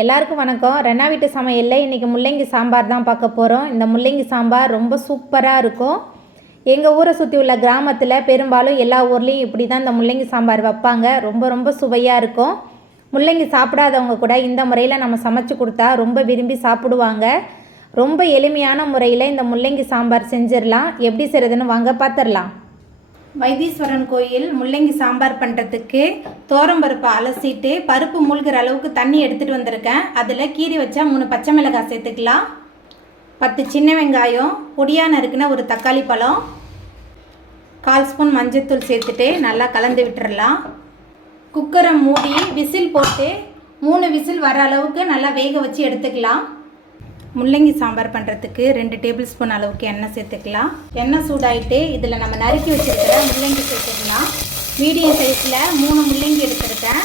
எல்லாருக்கும் வணக்கம். ரென்னா வீட்டு சமையலில் இன்றைக்கி முள்ளங்கி சாம்பார் தான் பார்க்க போகிறோம். இந்த முள்ளங்கி சாம்பார் ரொம்ப சூப்பராக இருக்கும். எங்கள் ஊரை சுற்றி உள்ள கிராமத்தில் பெரும்பாலும் எல்லா ஊர்லேயும் இப்படி தான் இந்த முள்ளங்கி சாம்பார் வைப்பாங்க. ரொம்ப ரொம்ப சுவையாக இருக்கும். முள்ளங்கி சாப்பிடாதவங்க கூட இந்த முறையில் நம்ம சமைச்சு கொடுத்தா ரொம்ப விரும்பி சாப்பிடுவாங்க. ரொம்ப எளிமையான முறையில் இந்த முள்ளங்கி சாம்பார் செஞ்சிடலாம். எப்படி செய்கிறதுன்னு வாங்க பார்த்துடலாம். வைத்தீஸ்வரன் கோயில் முள்ளங்கி சாம்பார் பண்ணுறதுக்கு பருப்பை அலசிட்டு பருப்பு மூழ்கிற அளவுக்கு தண்ணி எடுத்துகிட்டு வந்திருக்கேன். அதில் கீறி வச்சா 3 பச்சை மிளகாய் சேர்த்துக்கலாம். 10 சின்ன வெங்காயம், பொடியாக நறுக்குன ஒரு தக்காளி பழம், 1/4 ஸ்பூன் மஞ்சள்தூள் சேர்த்துட்டு நல்லா கலந்து விட்டுறலாம். குக்கரை மூடி விசில் போட்டு 3 விசில் வர அளவுக்கு நல்லா வேக வச்சு எடுத்துக்கலாம். முள்ளங்கி சாம்பார் பண்ணுறதுக்கு 2 டேபிள் ஸ்பூன் அளவுக்கு எண்ணெய் சேர்த்துக்கலாம். எண்ணெய் சூடாயிட்டு இதில் நம்ம நறுக்கி வச்சுருக்கிற முள்ளங்கி சேர்த்துக்கலாம். மீடியம் சைஸில் 3 முள்ளங்கி எடுத்துருக்கேன்.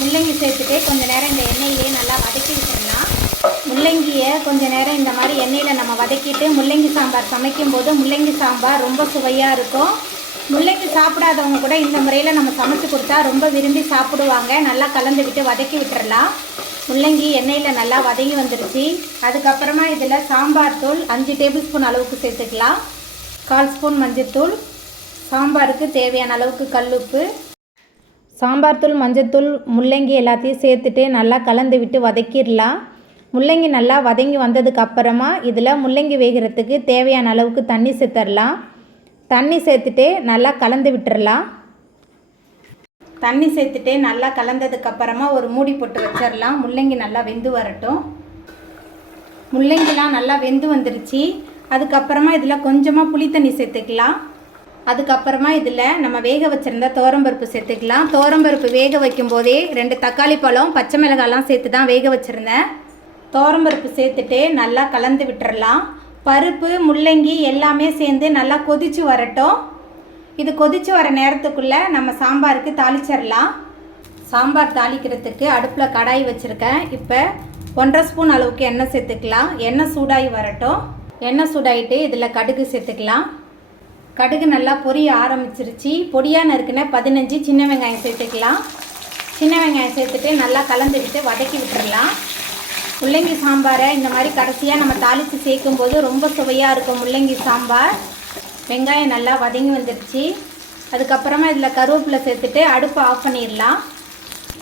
முள்ளங்கி சேர்த்துட்டு கொஞ்சம் நேரம் இந்த எண்ணெயிலே நல்லா வதக்கி விட்டுடலாம். முள்ளங்கியை கொஞ்சம் நேரம் இந்த மாதிரி எண்ணெயில் நம்ம வதக்கிட்டு முள்ளங்கி சாம்பார் சமைக்கும்போது முள்ளங்கி சாம்பார் ரொம்ப சுவையாக இருக்கும். முள்ளங்கி சாப்பிடாதவங்க கூட இந்த முறையில் நம்ம சமைச்சு கொடுத்தா ரொம்ப விரும்பி சாப்பிடுவாங்க. நல்லா கலந்து விட்டு வதக்கி விட்டுறலாம். முள்ளங்கி எண்ணெயில் நல்லா வதங்கி வந்துருச்சு. அதுக்கப்புறமா இதில் சாம்பார் தூள் 5 டேபிள் ஸ்பூன் அளவுக்கு சேர்த்துக்கலாம். 1/4 ஸ்பூன் மஞ்சள்தூள், சாம்பாருக்கு தேவையான அளவுக்கு கல்லுப்பு, சாம்பார் தூள், மஞ்சள்தூள், முள்ளங்கி எல்லாத்தையும் சேர்த்துட்டு நல்லா கலந்து விட்டு வதக்கிடலாம். முள்ளங்கி நல்லா வதங்கி வந்ததுக்கப்புறமா இதில் முள்ளங்கி வேகிறதுக்கு தேவையான அளவுக்கு தண்ணி சேர்த்துடலாம். தண்ணி சேர்த்துட்டு நல்லா கலந்து விட்டுறலாம். தண்ணி சேர்த்துட்டு நல்லா கலந்ததுக்கப்புறமா ஒரு மூடி போட்டு வச்சிடலாம். முள்ளங்கி நல்லா வெந்து வரட்டும். முள்ளங்கிலாம் நல்லா வெந்து வந்துருச்சு. அதுக்கப்புறமா இதில் கொஞ்சமாக புளி தண்ணி சேர்த்துக்கலாம். அதுக்கப்புறமா இதில் நம்ம வேக வச்சுருந்த துவரம்பருப்பு சேர்த்துக்கலாம். துவரம்பருப்பு வேக வைக்கும் போதே 2 தக்காளி பழம், பச்சை மிளகாலாம் சேர்த்து தான் வேக வச்சுருந்தேன். துவரம்பருப்பு சேர்த்துட்டு நல்லா கலந்து விட்டுறலாம். பருப்பு, முள்ளங்கி எல்லாமே சேர்ந்து நல்லா கொதித்து வரட்டும். இது கொதித்து வர நேரத்துக்குள்ளே நம்ம சாம்பாருக்கு தாளிச்சிடலாம். சாம்பார் தாளிக்கிறதுக்கு அடுப்பில் கடாய் வச்சுருக்கேன். இப்போ 1/2 ஸ்பூன் அளவுக்கு எண்ணெய் சேர்த்துக்கலாம். எண்ணெய் சூடாகி வரட்டும். எண்ணெய் சூடாகிட்டு இதில் கடுகு சேர்த்துக்கலாம். கடுகு நல்லா பொரிய ஆரம்பிச்சிருச்சு. பொடியாக நறுக்குன 15 சின்ன வெங்காயம் சேர்த்துக்கலாம். சின்ன வெங்காயம் சேர்த்துட்டு நல்லா கலந்து விட்டு வதக்கி விட்டுடலாம். முள்ளங்கி சாம்பாரை இந்த மாதிரி கடைசியாக நம்ம தாளித்து சேர்க்கும்போது ரொம்ப சுவையாக இருக்கும் முள்ளங்கி சாம்பார். வெங்காயம் நல்லா வதங்கி வந்துடுச்சு. அதுக்கப்புறமா இதில் கருவேப்பிலை சேர்த்துட்டு அடுப்பை ஆஃப் பண்ணிடலாம்.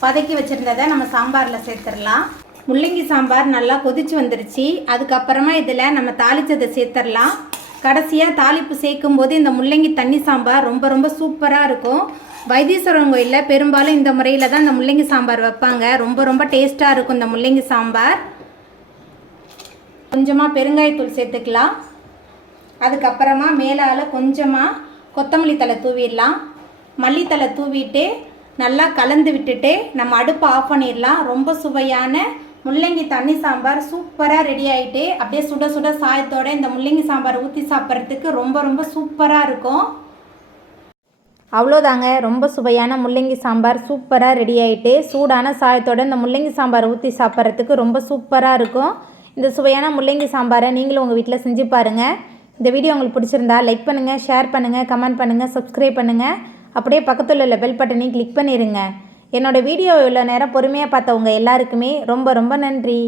வதக்கி வச்சுருந்ததை நம்ம சாம்பாரில் சேர்த்துடலாம். முள்ளங்கி சாம்பார் நல்லா கொதித்து வந்துடுச்சு. அதுக்கப்புறமா இதில் நம்ம தாளித்ததை சேர்த்துடலாம். கடைசியாக தாளிப்பு சேர்க்கும்போது இந்த முள்ளங்கி தண்ணி சாம்பார் ரொம்ப ரொம்ப சூப்பராக இருக்கும். வைத்தீஸ்வரன் கோயிலில் பெரும்பாலும் இந்த முறையில் தான் இந்த முள்ளங்கி சாம்பார் வைப்பாங்க. ரொம்ப ரொம்ப டேஸ்ட்டாக இருக்கும் இந்த முள்ளங்கி சாம்பார். கொஞ்சமாக பெருங்காயத்தூள் சேர்த்துக்கலாம். அதுக்கப்புறமா மேலால் கொஞ்சமாக கொத்தமல்லி தழை தூவிடலாம். மல்லித்தழை தூவிட்டு நல்லா கலந்து விட்டுட்டு நம்ம அடுப்பை ஆஃப் பண்ணிடலாம். ரொம்ப சுவையான முள்ளங்கி தண்ணி சாம்பார் சூப்பராக ரெடி ஆகிட்டு அப்படியே சுட சுட சாயத்தோடு இந்த முள்ளங்கி சாம்பார் ஊற்றி சாப்பிட்றதுக்கு ரொம்ப ரொம்ப சூப்பராக இருக்கும். அவ்வளோதாங்க, ரொம்ப சுவையான முள்ளங்கி சாம்பார் சூப்பராக ரெடி ஆகிட்டு சூடான சாயத்தோடு இந்த முள்ளங்கி சாம்பார் ஊற்றி சாப்பிட்றதுக்கு ரொம்ப சூப்பராக இருக்கும். இந்த சுவையான முள்ளங்கி சாம்பாரை நீங்களும் உங்கள் வீட்டில் செஞ்சு பாருங்கள். இந்த வீடியோ உங்களுக்கு பிடிச்சிருந்தா லைக் பண்ணுங்கள், ஷேர் பண்ணுங்கள், கமெண்ட் பண்ணுங்கள், சப்ஸ்கிரைப் பண்ணுங்கள். அப்படியே பக்கத்தில் உள்ள பெல் பட்டனையும் கிளிக் பண்ணிடுங்க. என்னோடய வீடியோ இவ்வளோ நேரம் பொறுமையாக பார்த்தவங்க எல்லாருக்குமே ரொம்ப ரொம்ப நன்றி.